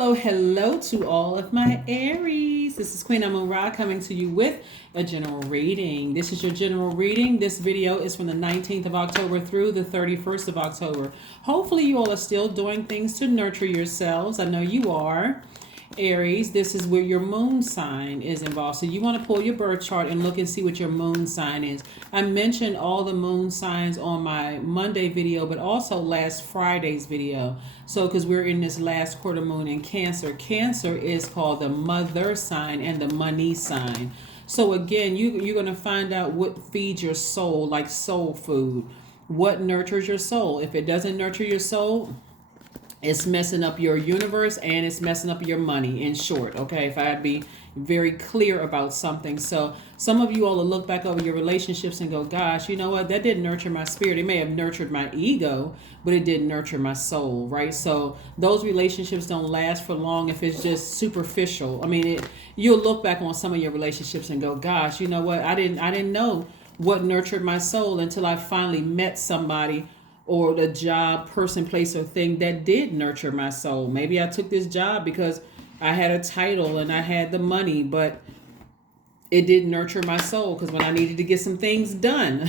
Hello to all of my Aries. This is Queen Amun Ra coming to you with a general reading. This is your general reading. This video is from the 19th of October through the 31st of October. Hopefully you all are still doing things to nurture yourselves. I know you are. Aries, this is where your moon sign is involved. So you want to pull your birth chart and look and see what your moon sign is. I mentioned all the moon signs on my Monday video, but also last Friday's video. So because we're in this last quarter moon in Cancer. Cancer is called the mother sign and the money sign. So again, you're going to find out what feeds your soul, like soul food. What nurtures your soul. If it doesn't nurture your soul, it's messing up your universe and it's messing up your money, in short. Okay, if I had to be very clear about something. So some of you all will look back over your relationships and go, gosh, you know what, that didn't nurture my spirit. It may have nurtured my ego, but it didn't nurture my soul, right? So those relationships don't last for long if it's just superficial. I mean, you'll look back on some of your relationships and go, gosh, you know what, I didn't know what nurtured my soul until I finally met somebody or the job, person, place, or thing that did nurture my soul. Maybe I took this job because I had a title and I had the money, but it didn't nurture my soul because when I needed to get some things done,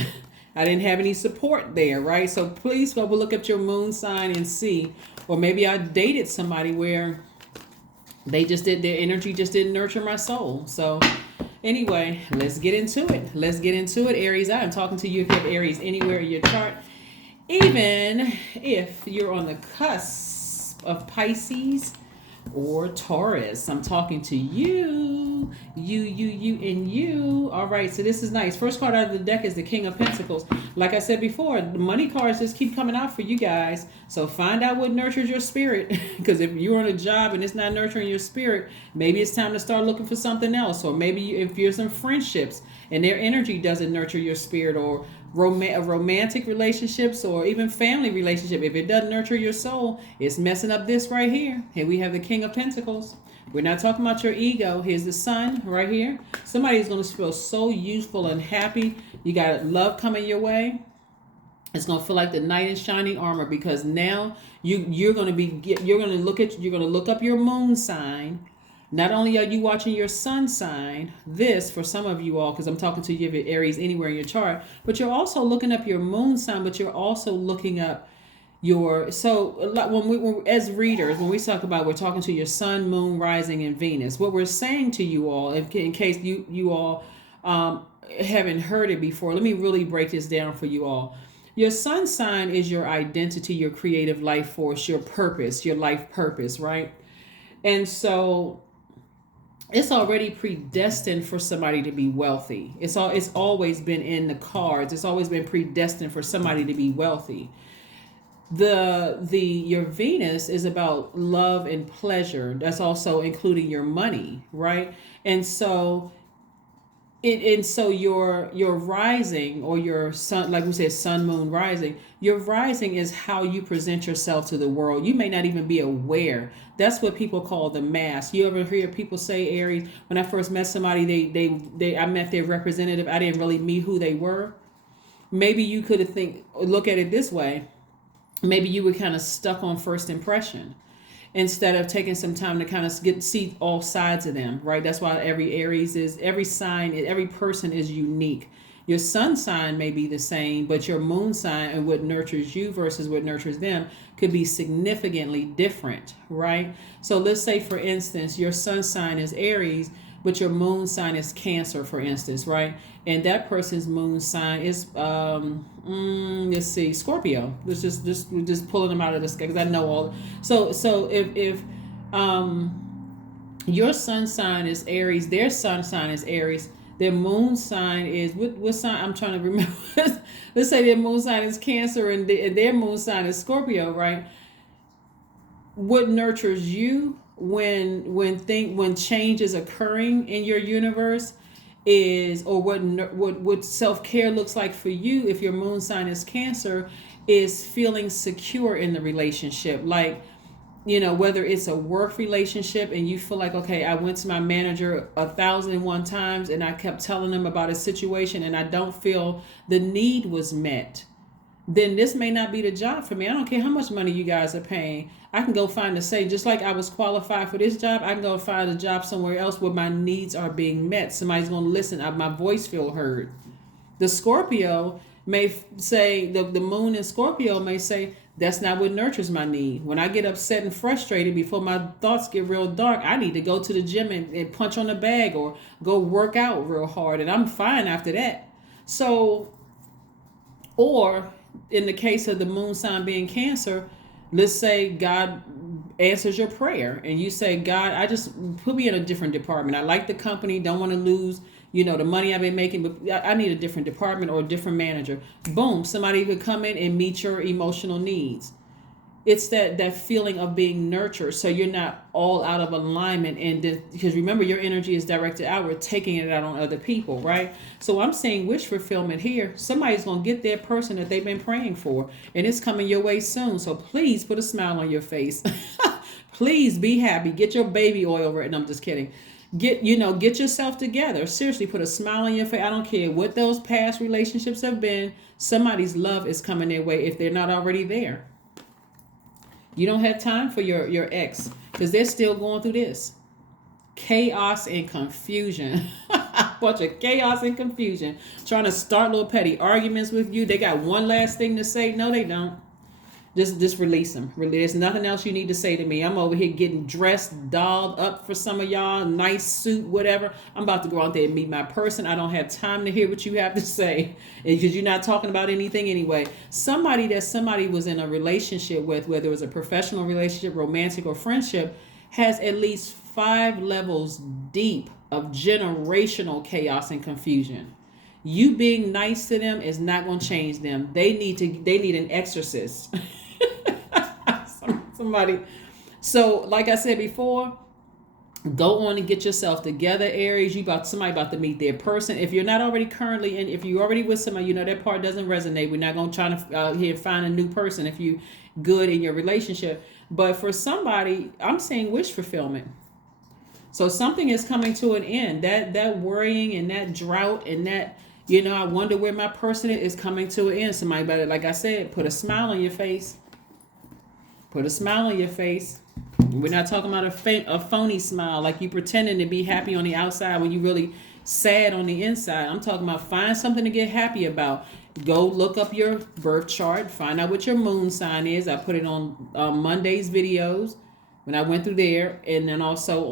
I didn't have any support there, right? So please go look up your moon sign and see. Or maybe I dated somebody where their energy just didn't nurture my soul. So anyway, let's get into it. Aries, I am talking to you if you have Aries anywhere in your chart. Even if you're on the cusp of Pisces or Taurus, I'm talking to you. All right, so this is nice. First card out of the deck is the King of Pentacles. Like I said before, the money cards just keep coming out for you guys. So find out what nurtures your spirit. Because if you're on a job and it's not nurturing your spirit, maybe it's time to start looking for something else. Or maybe if you're some friendships and their energy doesn't nurture your spirit, or romantic relationships, or even family relationship, if it doesn't nurture your soul, it's messing up this right here. Here we have the King of Pentacles. We're not talking about your ego. Here's the Sun right here. Somebody's going to feel so useful and happy. You got love coming your way. It's going to feel like the knight in shining armor, because now you're going to look up your moon sign. Not only are you watching your sun sign, this for some of you all, because I'm talking to you if you're Aries anywhere in your chart, but you're also looking up your moon sign, but you're also looking up as readers, when we talk about, we're talking to your sun, moon, rising, and Venus. What we're saying to you all, in case you all haven't heard it before, let me really break this down for you all. Your sun sign is your identity, your creative life force, your purpose, your life purpose, right? And so it's already predestined for somebody to be wealthy. It's always been in the cards. It's always been predestined for somebody to be wealthy. Your Venus is about love and pleasure. That's also including your money, right? And so your rising, or your sun, like we said, sun, moon, rising, your rising is how you present yourself to the world. You may not even be aware. That's what people call the mask. You ever hear people say, Aries, when I first met somebody, I met their representative, I didn't really meet who they were. Maybe you could look at it this way. Maybe you were kind of stuck on first impression, instead of taking some time to kind of see all sides of them, right? That's why every sign, every person is unique. Your sun sign may be the same, but your moon sign and what nurtures you versus what nurtures them could be significantly different, right? So let's say, for instance, your sun sign is Aries, but your moon sign is Cancer, for instance, right? And that person's moon sign is, let's see, Scorpio. Let's just pulling them out of the sky because I know all. So if your sun sign is Aries, their sun sign is Aries, their moon sign is what sign? I'm trying to remember. Let's say their moon sign is Cancer and their moon sign is Scorpio, right? What nurtures you when change is occurring in your universe is, or what self-care looks like for you if your moon sign is Cancer, is feeling secure in the relationship. Like, whether it's a work relationship and you feel like, okay, I went to my manager 1,001 times and I kept telling them about a situation and I don't feel the need was met. then this may not be the job for me. I don't care how much money you guys are paying. I can go find the same. Just like I was qualified for this job, I can go find a job somewhere else where my needs are being met. Somebody's going to listen. My voice feel heard. The Scorpio may say, the moon in Scorpio may say, that's not what nurtures my need. When I get upset and frustrated before my thoughts get real dark, I need to go to the gym and punch on the bag or go work out real hard. And I'm fine after that. So, or in the case of the moon sign being Cancer, let's say God answers your prayer and you say, God, I just put me in a different department. I like the company, don't want to lose, the money I've been making, but I need a different department or a different manager. Boom, somebody could come in and meet your emotional needs. It's that feeling of being nurtured, so you're not all out of alignment, and because remember, your energy is directed outward, taking it out on other people, right? So I'm saying wish fulfillment here. Somebody's gonna get their person that they've been praying for, and it's coming your way soon. So please put a smile on your face. Please be happy. Get your baby oil ready. No, I'm just kidding. Get yourself together. Seriously, put a smile on your face. I don't care what those past relationships have been. Somebody's love is coming their way if they're not already there. You don't have time for your ex because they're still going through this. Chaos and confusion. Bunch of chaos and confusion. Trying to start little petty arguments with you. They got one last thing to say. No, they don't. Just release them. There's nothing else you need to say to me. I'm over here getting dressed, dolled up for some of y'all. Nice suit, whatever. I'm about to go out there and meet my person. I don't have time to hear what you have to say because you're not talking about anything anyway. Somebody that somebody was in a relationship with, whether it was a professional relationship, romantic, or friendship, has at least 5 levels deep of generational chaos and confusion. You being nice to them is not going to change them. They need an exorcist. Somebody. So, like I said before, go on and get yourself together, Aries. Somebody about to meet their person. If you're not already currently in, if you're already with somebody, that part doesn't resonate. We're not going to try to here find a new person if you good in your relationship. But for somebody, I'm saying wish fulfillment. So something is coming to an end. That worrying and that drought and that, I wonder where my person is coming to an end. Somebody better, like I said, put a smile on your face. Put a smile on your face. We're not talking about a phony smile, like you pretending to be happy on the outside when you really sad on the inside. I'm talking about find something to get happy about. Go look up your birth chart. Find out what your moon sign is. I put it on Monday's videos when I went through there, and then also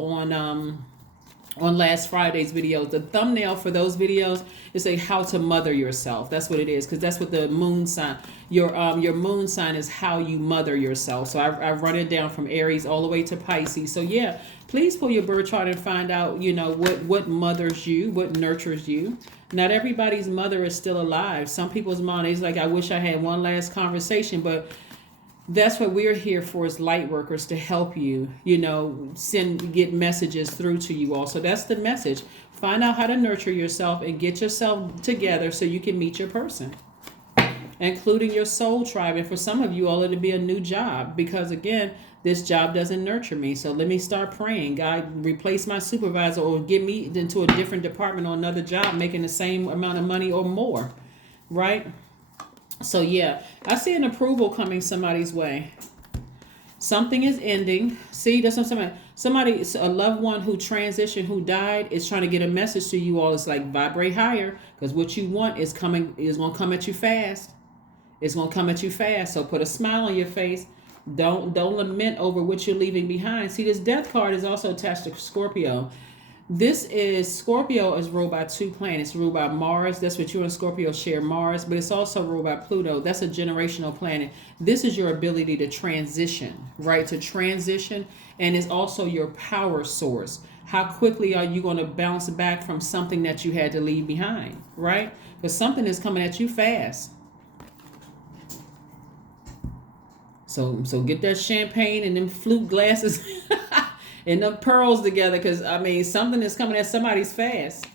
on last Friday's videos. The thumbnail for those videos is how to mother yourself. That's what it is, because that's what the moon sign, your moon sign is how you mother yourself. So I run it down from Aries all the way to Pisces. So yeah, please pull your birth chart and find out, what mothers you, what nurtures you. Not everybody's mother is still alive. Some people's mom is like, I wish I had one last conversation, but that's what we're here for, as light workers, to help you, get messages through to you all. So that's the message. Find out how to nurture yourself and get yourself together so you can meet your person, including your soul tribe. And for some of you all, it'll be a new job because, again, this job doesn't nurture me. So let me start praying. God, replace my supervisor or get me into a different department or another job making the same amount of money or more, right? So yeah, I see an approval coming somebody's way. Something is ending. See, that's what somebody, a loved one who transitioned, who died, is trying to get a message to you all. It's like vibrate higher, because what you want is going to come at you fast. It's going to come at you fast. So put a smile on your face. Don't lament over what you're leaving behind. See, this death card is also attached to Scorpio. Scorpio is ruled by 2 planets, ruled by Mars. That's what you and Scorpio share, Mars, but it's also ruled by Pluto. That's a generational planet. This is your ability to transition, right? To transition, and it's also your power source. How quickly are you going to bounce back from something that you had to leave behind, right? Because something is coming at you fast. So get that champagne and them flute glasses and the pearls together, because something is coming at somebody's fast.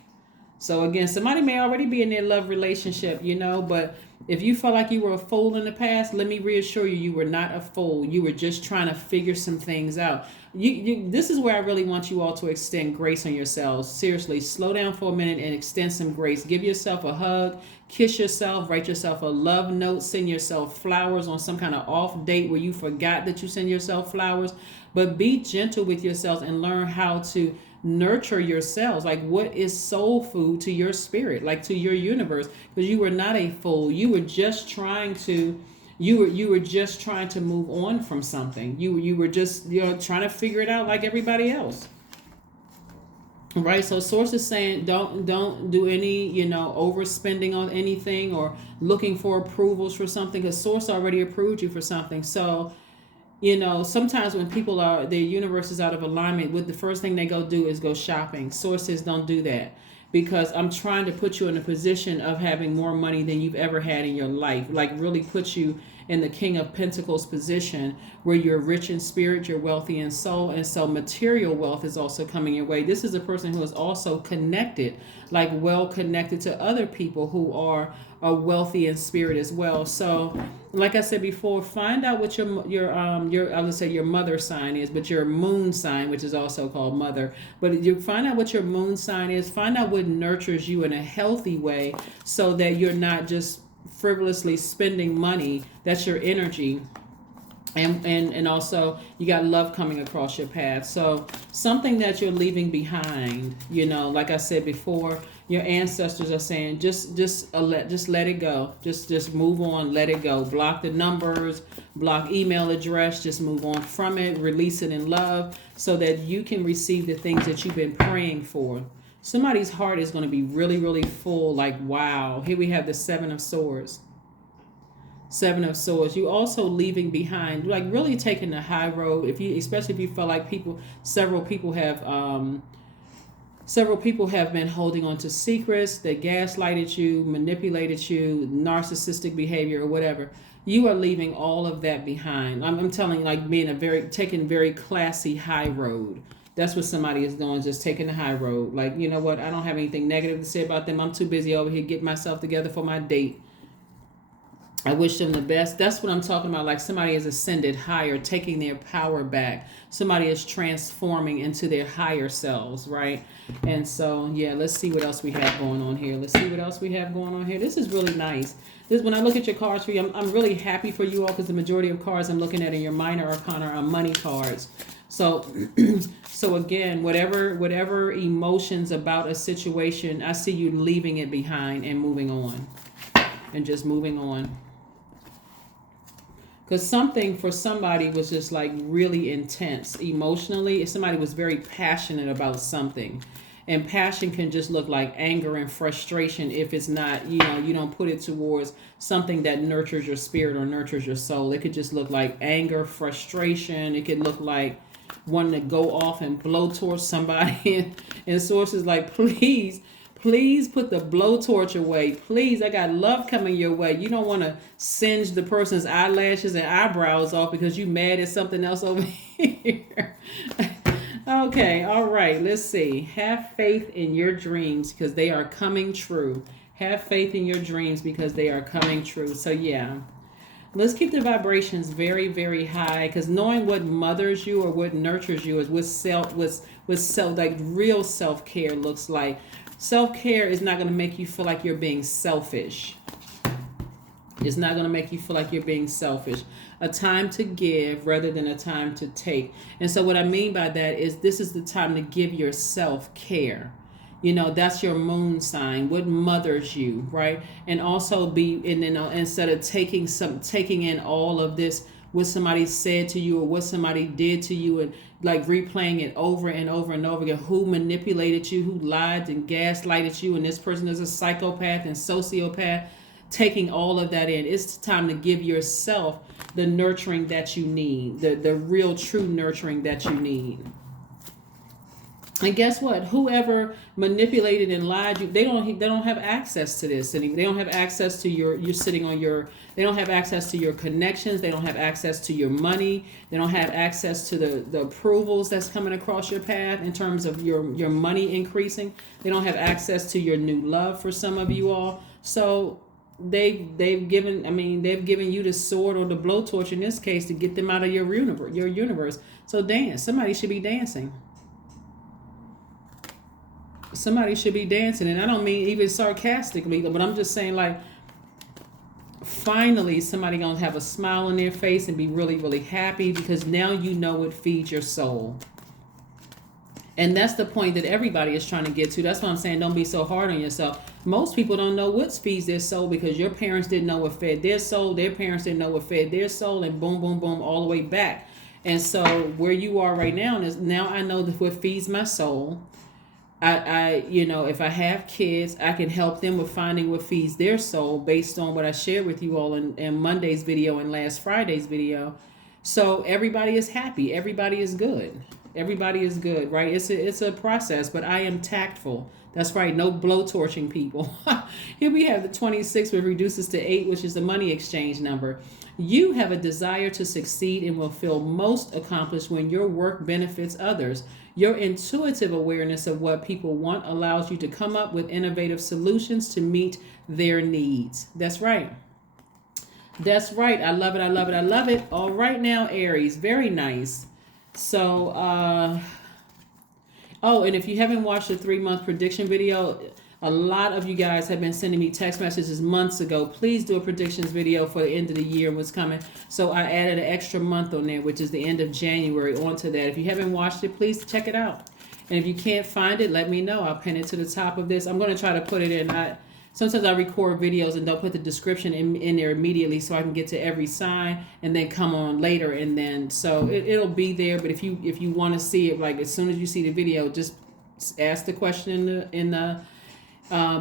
So again, somebody may already be in their love relationship, but If you felt like you were a fool in the past, let me reassure you, you were not a fool. You were just trying to figure some things out. This is where I really want you all to extend grace on yourselves. Seriously, slow down for a minute and extend some grace. Give yourself a hug, kiss yourself, write yourself a love note, send yourself flowers on some kind of off date where you forgot that you send yourself flowers. But be gentle with yourselves and learn how to nurture yourselves. Like, what is soul food to your spirit, like to your universe? Because you were not a fool. You were just trying to move on from something. You were just trying to figure it out like everybody else. Right, so source is saying don't do any overspending on anything or looking for approvals for something, because source already approved you for something. So sometimes when people their universe is out of alignment, with the first thing they go do is go shopping. Sources don't do that, because I'm trying to put you in a position of having more money than you've ever had in your life. Like, really put you in the King of Pentacles position where you're rich in spirit, you're wealthy in soul, and so material wealth is also coming your way. This is a person who is also connected, like well connected to other people who are wealthy in spirit as well. So, like I said before, find out what your I would say your mother sign is, but your moon sign, which is also called mother. But you find out what your moon sign is. Find out what nurtures you in a healthy way, so that you're not just frivolously spending money. That's your energy. And also you got love coming across your path. So something that you're leaving behind, like I said before, your ancestors are saying just let it go. Just move on, let it go. Block the numbers, block email address, just move on from it, release it in love, so that you can receive the things that you've been praying for. Somebody's heart is going to be really, really full. Like, wow. Here we have the Seven of Swords. Seven of Swords. You also leaving behind, like really taking the high road. Especially if you feel like several people have been holding on to secrets, that gaslighted you, manipulated you, narcissistic behavior or whatever. You are leaving all of that behind. I'm telling you, like taking very classy high road. That's what somebody is doing, just taking the high road. Like, you know what? I don't have anything negative to say about them. I'm too busy over here getting myself together for my date. I wish them the best. That's what I'm talking about. Like, somebody has ascended higher, taking their power back. Somebody is transforming into their higher selves, right? And so, yeah, let's see what else we have going on here. This is really nice. When I look at your cards for you, I'm really happy for you all, because the majority of cards I'm looking at in your minor arcana are money cards. So, so again, whatever emotions about a situation, I see you leaving it behind and moving on, and just moving on. Because something for somebody was just like really intense emotionally. If somebody was very passionate about something, and passion can just look like anger and frustration if it's not, you don't put it towards something that nurtures your spirit or nurtures your soul. It could just look like anger, frustration. It could look like wanting to go off and blow towards somebody. And sources like, please put the blowtorch away. Please, I got love coming your way. You don't want to singe the person's eyelashes and eyebrows off because you mad at something else over here. Okay, all right, let's see. Have faith in your dreams, because they are coming true. Have faith in your dreams, because they are coming true. So yeah, let's keep the vibrations very, very high, because knowing what mothers you or what nurtures you is like real self-care looks like. Self-care is not going to make you feel like you're being selfish. It's not going to make you feel like you're being selfish. A time to give rather than a time to take. And so what I mean by that is, this is the time to give yourself care. That's your moon sign, what mothers you, right? And also instead of taking in all of this, what somebody said to you or what somebody did to you, and like replaying it over and over and over again, who manipulated you, who lied and gaslighted you, and this person is a psychopath and sociopath, taking all of that in. It's time to give yourself the nurturing that you need, the real true nurturing that you need. And guess what? Whoever manipulated and lied you, they don't have access to this anymore. They don't have access to they don't have access to your connections. They don't have access to your money. They don't have access to the approvals that's coming across your path in terms of your money increasing. They don't have access to your new love for some of you all. So they've given you the sword or the blowtorch in this case to get them out of your universe. So dance. Somebody should be dancing. Somebody should be dancing, and I don't mean even sarcastically, but I'm just saying, like, finally somebody gonna have a smile on their face and be really, really happy, because now you know it feeds your soul. And that's the point that everybody is trying to get to. That's why I'm saying don't be so hard on yourself. Most people don't know what feeds their soul, because your parents didn't know what fed their soul. Their parents didn't know what fed their soul, and boom, boom, boom, all the way back. And so where you are right now is, now I know that what feeds my soul. If I have kids, I can help them with finding what feeds their soul based on what I shared with you all in Monday's video and last Friday's video. So everybody is happy. Everybody is good. Everybody is good, right? It's a process, but I am tactful. That's right. No blowtorching people. Here we have the 26, which reduces to 8, which is the money exchange number. You have a desire to succeed and will feel most accomplished when your work benefits others. Your intuitive awareness of what people want allows you to come up with innovative solutions to meet their needs. That's right. That's right. I love it. I love it. I love it. All right now, Aries. Very nice. So, and if you haven't watched the 3-month prediction video, a lot of you guys have been sending me text messages months ago. Please do a predictions video for the end of the year and what's coming. So I added an extra month on there, which is the end of January, onto that. If you haven't watched it, please check it out. And if you can't find it, let me know. I'll pin it to the top of this. I'm going to try to put it in. Sometimes I record videos and don't put the description in there immediately, so I can get to every sign and then come on later. And then so it'll be there. But if you want to see it, like as soon as you see the video, just ask the question in the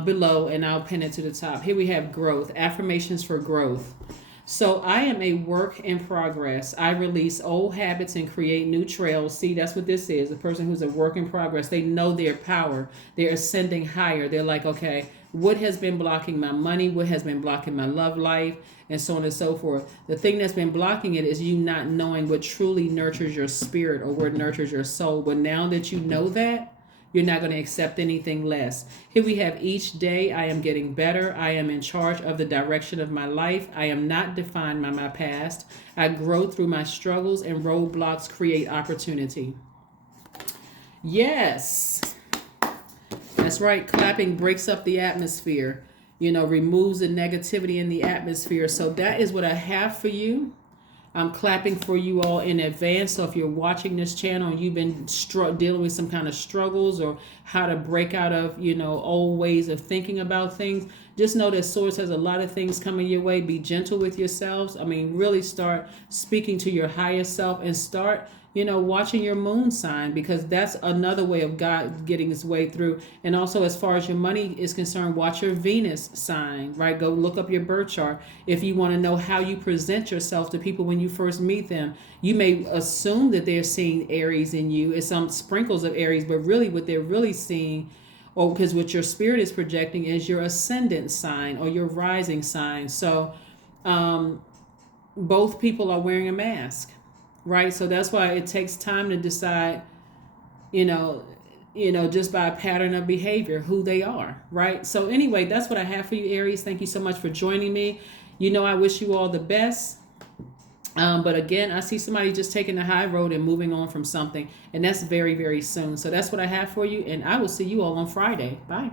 below, and I'll pin it to the top. Here we have growth, affirmations for growth. So I am a work in progress. I release old habits and create new trails. See, that's what this is. A person who's a work in progress. They know their power. They're ascending higher. They're like, okay, what has been blocking my money? What has been blocking my love life? And so on and so forth. The thing that's been blocking it is you not knowing what truly nurtures your spirit or what nurtures your soul. But now that you know that, you're not going to accept anything less. Here we have each day I am getting better. I am in charge of the direction of my life. I am not defined by my past. I grow through my struggles, and roadblocks create opportunity. Yes. That's right. Clapping breaks up the atmosphere, removes the negativity in the atmosphere. So that is what I have for you. I'm clapping for you all in advance. So if you're watching this channel and you've been dealing with some kind of struggles or how to break out of, old ways of thinking about things, just know that Source has a lot of things coming your way. Be gentle with yourselves. Really start speaking to your higher self and start watching your moon sign, because that's another way of God getting his way through. And also, as far as your money is concerned, watch your Venus sign, right? Go look up your birth chart. If you want to know how you present yourself to people when you first meet them, you may assume that they're seeing Aries in you. It's some sprinkles of Aries, but really what they're really seeing, or because what your spirit is projecting, is your ascendant sign or your rising sign. So both people are wearing a mask. Right. So that's why it takes time to decide, just by a pattern of behavior, who they are. Right. So anyway, that's what I have for you, Aries. Thank you so much for joining me. I wish you all the best. But again, I see somebody just taking the high road and moving on from something. And that's very, very soon. So that's what I have for you. And I will see you all on Friday. Bye.